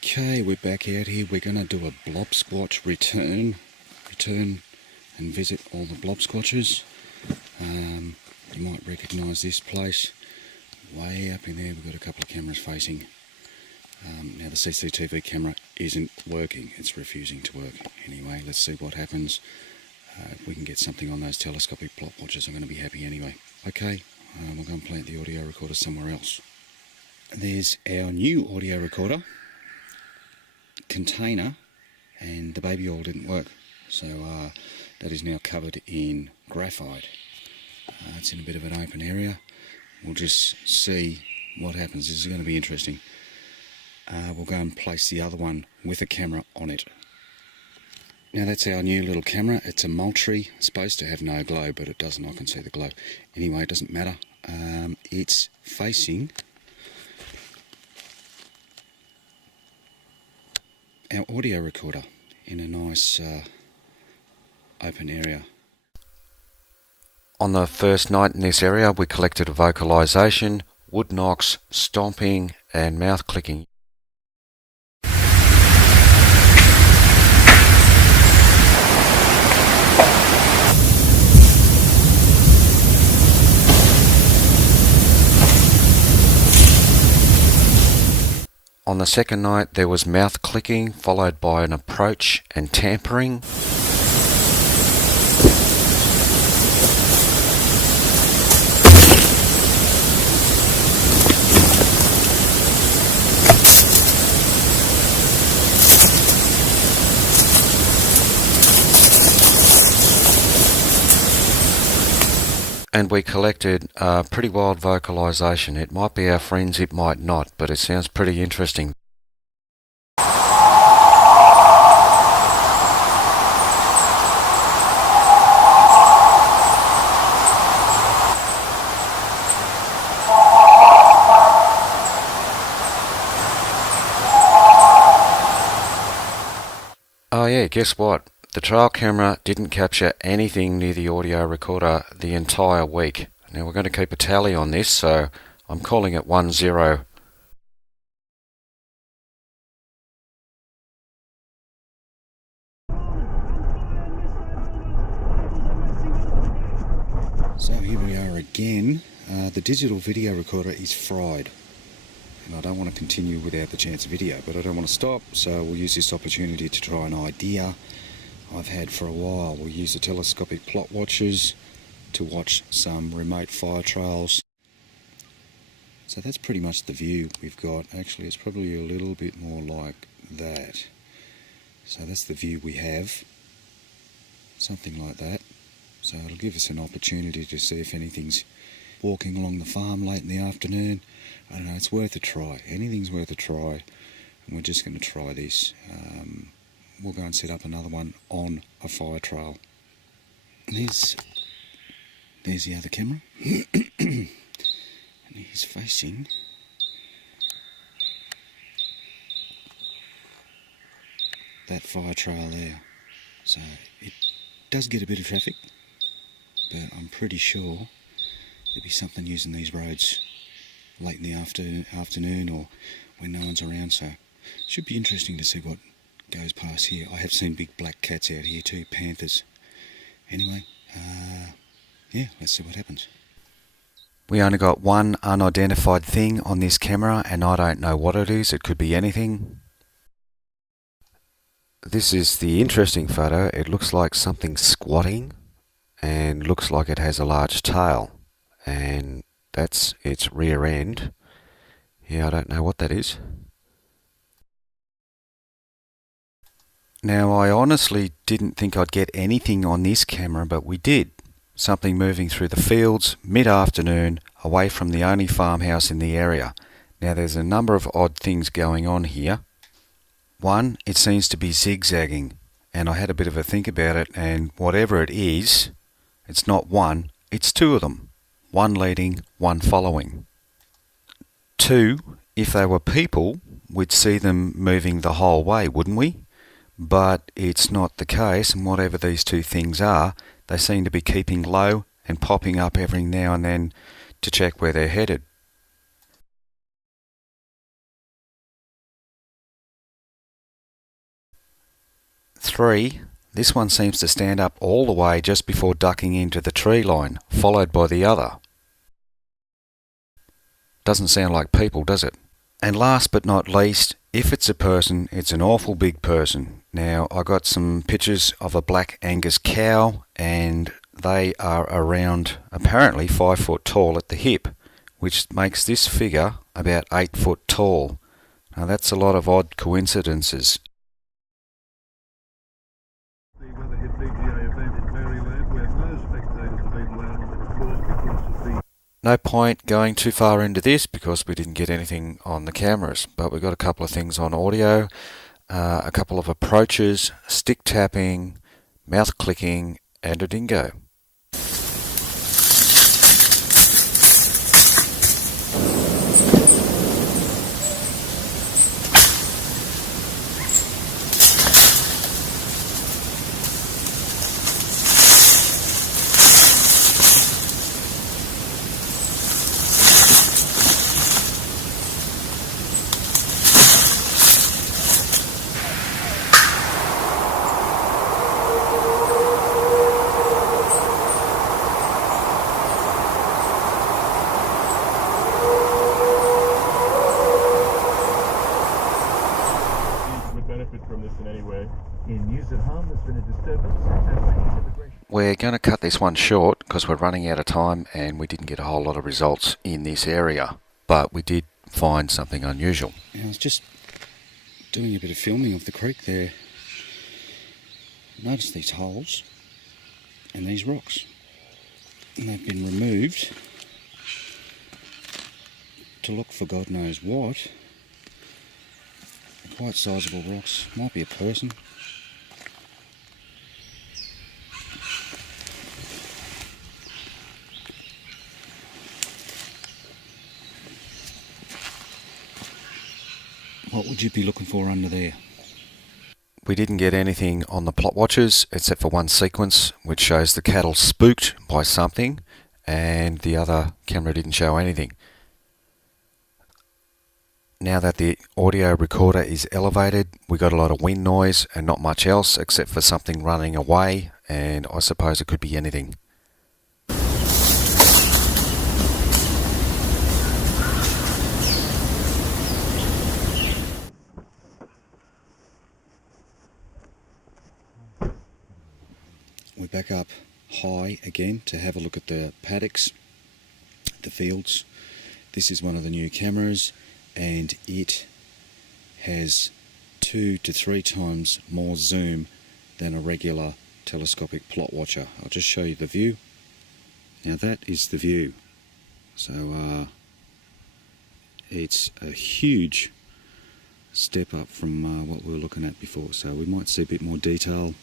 Okay, we're back out here. We're going to do a blob squatch return and visit all the blob squatches. You might recognise this place. Way up in there we've got a couple of cameras facing. Now the CCTV camera isn't working, it's refusing to work. Anyway, let's see what happens. If we can get something on those telescopic blob watchers, I'm going to be happy anyway. Okay, we'll go and plant the audio recorder somewhere else. There's our new audio recorder container, and the baby oil didn't work, so that is now covered in graphite. It's in a bit of an open area. We'll just see what happens. This is going to be interesting. We'll go and place the other one with a camera on it. Now that's our new little camera. It's a Moultrie. It's supposed to have no glow, but it doesn't. I can see the glow. Anyway, it doesn't matter. It's facing our audio recorder in a nice open area. On the first night in this area, we collected a vocalisation, wood knocks, stomping and mouth clicking. On the second night there was mouth clicking followed by an approach and tampering. And we collected a pretty wild vocalisation. It might be our friends, it might not, but it sounds pretty interesting. Oh yeah, guess what? The trail camera didn't capture anything near the audio recorder the entire week. Now we're going to keep a tally on this, so I'm calling it 1-0. So here we are again. The digital video recorder is fried. And I don't want to continue without the chance of video, but I don't want to stop, so we'll use this opportunity to try an idea I've had for a while. We'll use the telescopic plot watchers to watch some remote fire trails. So that's pretty much the view we've got. Actually, it's probably a little bit more like that. So that's the view we have. Something like that. So it'll give us an opportunity to see if anything's walking along the farm late in the afternoon. I don't know, it's worth a try. Anything's worth a try. And we're just going to try this. We'll go and set up another one on a fire trail. There's the other camera. And he's facing that fire trail there. So it does get a bit of traffic, but I'm pretty sure there'll be something using these roads late in the afternoon or when no one's around. So it should be interesting to see what goes past here. I have seen big black cats out here too, panthers. Anyway, yeah, let's see what happens. We only got one unidentified thing on this camera and I don't know what it is. It could be anything. This is the interesting photo. It looks like something squatting and looks like it has a large tail, and that's its rear end. Yeah, I don't know what that is. Now, I honestly didn't think I'd get anything on this camera, but we did. Something moving through the fields, mid-afternoon, away from the only farmhouse in the area. Now, there's a number of odd things going on here. One, it seems to be zigzagging, and I had a bit of a think about it, and whatever it is, it's not one, it's two of them. One leading, one following. Two, if they were people, we'd see them moving the whole way, wouldn't we? But it's not the case, and whatever these two things are, they seem to be keeping low and popping up every now and then to check where they're headed. 3, this one seems to stand up all the way just before ducking into the tree line, followed by the other. Doesn't sound like people, does it? And last but not least, if it's a person, it's an awful big person. Now, I got some pictures of a black Angus cow, and they are around apparently 5 foot tall at the hip, which makes this figure about 8 foot tall. Now that's a lot of odd coincidences. No point going too far into this because we didn't get anything on the cameras, but we got a couple of things on audio, a couple of approaches, stick tapping, mouth clicking, and a dingo. We're going to cut this one short because we're running out of time and we didn't get a whole lot of results in this area, but we did find something unusual. I was just doing a bit of filming of the creek there. Notice these holes and these rocks, and they've been removed to look for God knows what. Quite sizable rocks, might be a person. What would you be looking for under there? We didn't get anything on the plot watchers except for one sequence which shows the cattle spooked by something, and the other camera didn't show anything. Now that the audio recorder is elevated, we got a lot of wind noise and not much else except for something running away, and I suppose it could be anything. We're back up high again to have a look at the paddocks, the fields. This is one of the new cameras, and it has 2 to 3 times more zoom than a regular telescopic plot watcher. I'll just show you the view. Now that is the view. So it's a huge step up from what we were looking at before. So we might see a bit more detail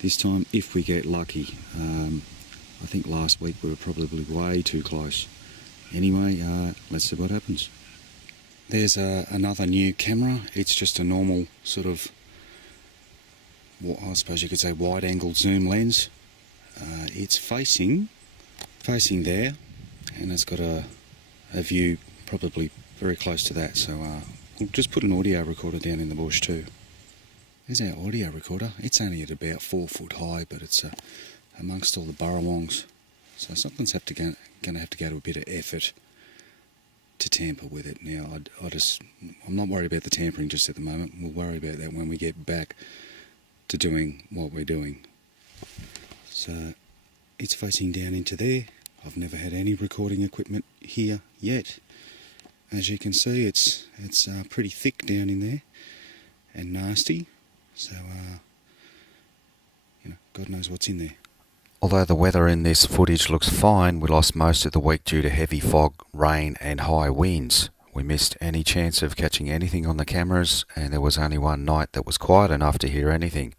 this time if we get lucky. I think last week we were probably way too close. Anyway, let's see what happens. There's another new camera. It's just a normal sort of, I suppose you could say, wide-angle zoom lens. It's facing there, and it's got a view probably very close to that. So we'll just put an audio recorder down in the bush too. There's our audio recorder. It's only at about 4 foot high, but it's amongst all the burrawongs. So something's going to have to go to a bit of effort to tamper with it. Now, I'm not worried about the tampering just at the moment. We'll worry about that when we get back to doing what we're doing. So it's facing down into there. I've never had any recording equipment here yet. As you can see, it's pretty thick down in there and nasty. So, God knows what's in there. Although the weather in this footage looks fine, we lost most of the week due to heavy fog, rain and high winds. We missed any chance of catching anything on the cameras, and there was only one night that was quiet enough to hear anything.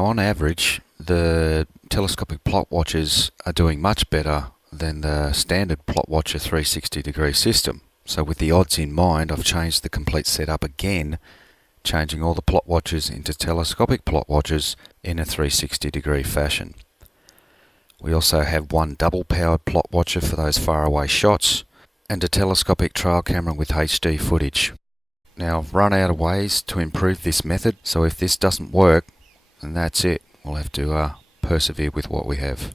Now on average, the telescopic plot watchers are doing much better than the standard plot watcher 360 degree system. So with the odds in mind, I've changed the complete setup again, changing all the plot watchers into telescopic plot watchers in a 360 degree fashion. We also have one double powered plot watcher for those faraway shots, and a telescopic trail camera with HD footage. Now I've run out of ways to improve this method, so if this doesn't work, then that's it. We'll have to persevere with what we have.